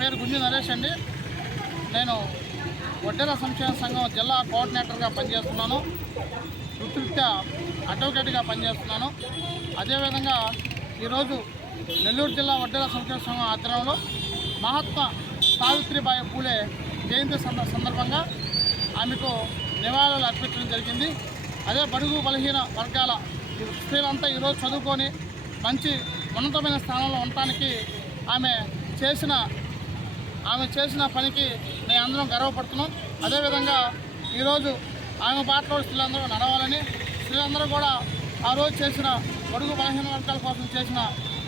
పేరు గుంజి నరేష్ అండి. నేను వడ్డెర సంక్షేమ సంఘం జిల్లా కోఆర్డినేటర్గా పనిచేస్తున్నాను. వృత్తిరీత్యా అడ్వకేట్గా పనిచేస్తున్నాను. అదేవిధంగా ఈరోజు నెల్లూరు జిల్లా వడ్డెర సంక్షేమ సంఘం ఆధ్వర్యంలో మహాత్మా సావిత్రిబాయి పూలే జయంతి సందర్భంగా ఆమెకు నివాళులు అర్పించడం జరిగింది. అదే బడుగు బలహీన వర్గాల స్త్రీలంతా ఈరోజు చదువుకొని మంచి ఉన్నతమైన స్థానంలో ఉండటానికి ఆమె చేసిన పనికి మేము అందరం గర్వపడుతున్నాం. అదేవిధంగా ఈరోజు ఆమె బాటలో స్త్రీలందరూ నడవాలని, స్త్రీలందరూ కూడా ఆ రోజు చేసిన బడుగు బలహీన వర్గాల కోసం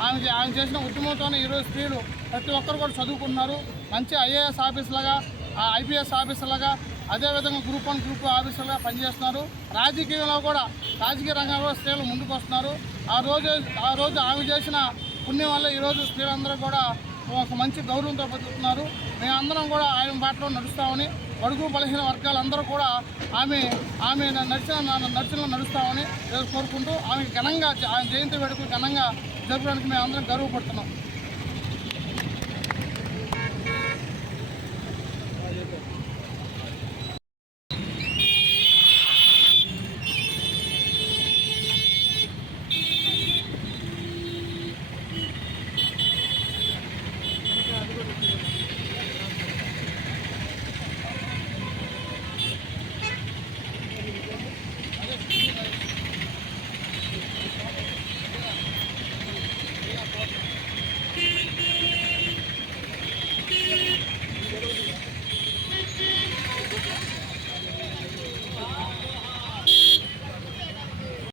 ఆమె చేసిన ఉద్యమంతోనే ఈరోజు స్త్రీలు ప్రతి ఒక్కరు కూడా చదువుకుంటున్నారు. మంచి ఐఏఎస్ ఆఫీసులుగా, ఐపీఎస్ ఆఫీసర్లుగా, అదేవిధంగా గ్రూప్ 1 గ్రూప్ 2 ఆఫీసర్లుగా పనిచేస్తున్నారు. రాజకీయ రంగంలో స్త్రీలు ముందుకు వస్తున్నారు. ఆ రోజు ఆమె చేసిన పుణ్యం వల్ల ఈరోజు స్త్రీలందరూ కూడా ఒక మంచి గౌరవంతో బతుకుతున్నారు. మేమందరం కూడా ఆయన బాటలో నడుస్తామని, బడుగు బలహీన వర్గాలందరూ కూడా ఆమె నడుస్తామని కోరుకుంటూ ఆమె జయంతి వేడుకలు ఘనంగా జరపడానికి మేము అందరం గర్వపడుతున్నాం.